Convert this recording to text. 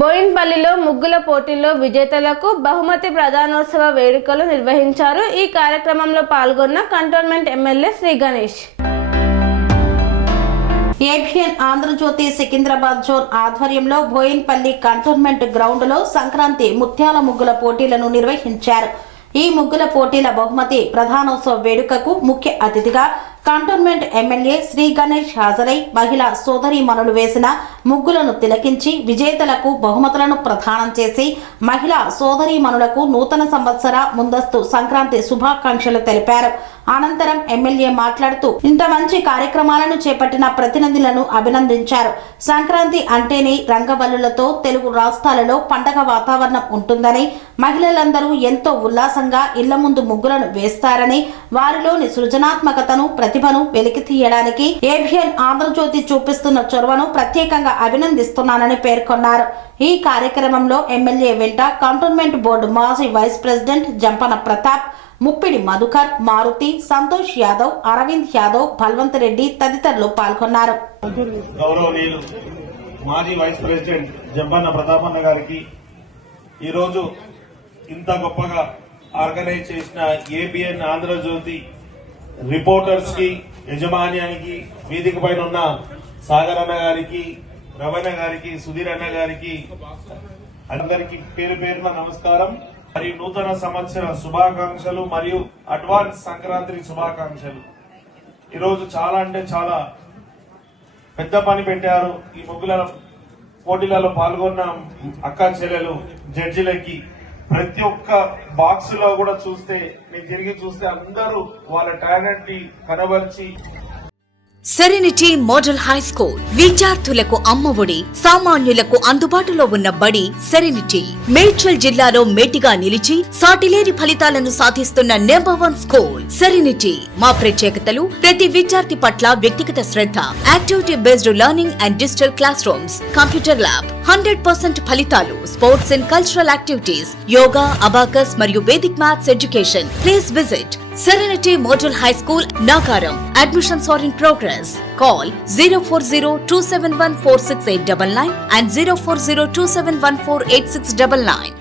బోయిన్పల్లిలో ముగ్గుల పోటీల్లో విజేతలకు బహుమతి ప్రదానోత్సవ వేడుకలు నిర్వహించారు. ఈ కార్యక్రమంలో పాల్గొన్న cantonment MLA Shri Ganesh. ABN Andhrajyothy Secunderabad zone ఆధ్వర్యంలో బోయిన్పల్లి కంటోన్మెంట్ గ్రౌండ్ లో సంక్రాంతి ముత్యాల ముగ్గుల పోటీలను నిర్వహించారు. ఈ ముగ్గుల పోటీల బహుమతి ప్రధానోత్సవ వేడుకకు ముఖ్య అతిథిగా కంటోన్మెంట్ ఎమ్మెల్యే శ్రీ గణేష్ హాజరై మహిళా సోదరీమణులు వేసిన ముగ్గులను తిలకించి విజేతలకు బహుమతులను ప్రదానం చేసి మహిళా సోదరీమణులకు నూతన సంవత్సర ముందస్తు సంక్రాంతి శుభాకాంక్షలు తెలిపారు. అనంతరం ఎమ్మెల్యే మాట్లాడుతూ ఇంత మంచి కార్యక్రమాలను చేపట్టిన ప్రతినిధులను అభినందించారు. సంక్రాంతి అంటేనే రంగవల్లులతో తెలుగు రాష్ట్రాలలో పండగ వాతావరణం ఉంటుందని, మహిళలందరూ ఎంతో ఉల్లాసంగా ఇళ్ల ముందు ముగ్గులను వేస్తారని, వారిలోని సృజనాత్మకతను ప్రతిభను వెలికి తీయడానికి ఏబిఎన్ ఆంధ్రజ్యోతి చూపిస్తున్న చొరవను ప్రత్యేకంగా అభినందిస్తున్నానని పేర్కొన్నారు. ఈ కార్యక్రమంలో ఎమ్మెల్యే వెంట కంటోన్మెంట్ బోర్డు మాజీ వైస్ ప్రెసిడెంట్ జంపన ప్రతాప్, ముప్పిడి మధుకర్, మారుతి, సంతోష్ యాదవ్, అరవింద్ యాదవ్, బల్వంత్ రెడ్డి తదితరులు పాల్గొన్నారు. గౌరవనీయులు మాజీ వైస్ ప్రెసిడెంట్ జంపన్న ప్రతాపన్న గారికి ఈరోజు ఇంత గొప్పగా ఆర్గనైజ్ చేసిన ఏబిఎన్ ఆంధ్రజ్యోతి రిపోర్టర్స్ కి, యజమాన్యానికి, వేదిక పైన ఉన్న సాగర్ అన్న గారికి, రవణ గారికి, సుధీర్ అన్న గారికి అందరికి పేరు పేరున నమస్కారం మరియు నూతన సంవత్సర శుభాకాంక్షలు మరియు అడ్వాన్స్ సంక్రాంతి శుభాకాంక్షలు. ఈరోజు చాలా అంటే చాలా పెద్ద పని పెట్టారు. ఈ ముగ్గుల పోటీలలో పాల్గొన్న అక్క చెల్లెలు జడ్జిలకి ప్రతి ఒక్క బాక్స్ లో కూడా చూస్తే, నేను తిరిగి చూస్తే అందరూ వాళ్ళ టాలెంట్ ని కనబరిచి సెరెనిటీ మోడల్ హై స్కూల్ విద్యార్థులకు అమ్మఒడి, సామాన్యులకు అందుబాటులో ఉన్న బడి సెరెనిటీ. మేడ్చల్ జిల్లాలో మేటిగా నిలిచి సాటిలేని ఫలితాలను సాధిస్తున్న #1 స్కూల్ సెరెనిటీ. మా ప్రత్యేకతలు ప్రతి విద్యార్థి పట్ల వ్యక్తిగత శ్రద్ధ, activity based learning and digital classrooms, computer lab, 100% ఫలితాలు, sports and cultural activities, yoga, abacus మరియు Vedic maths education. Please visit Serenity Model High School, Nagaram. Admissions are in progress. Call 040-271-46899 and 040-271-48699.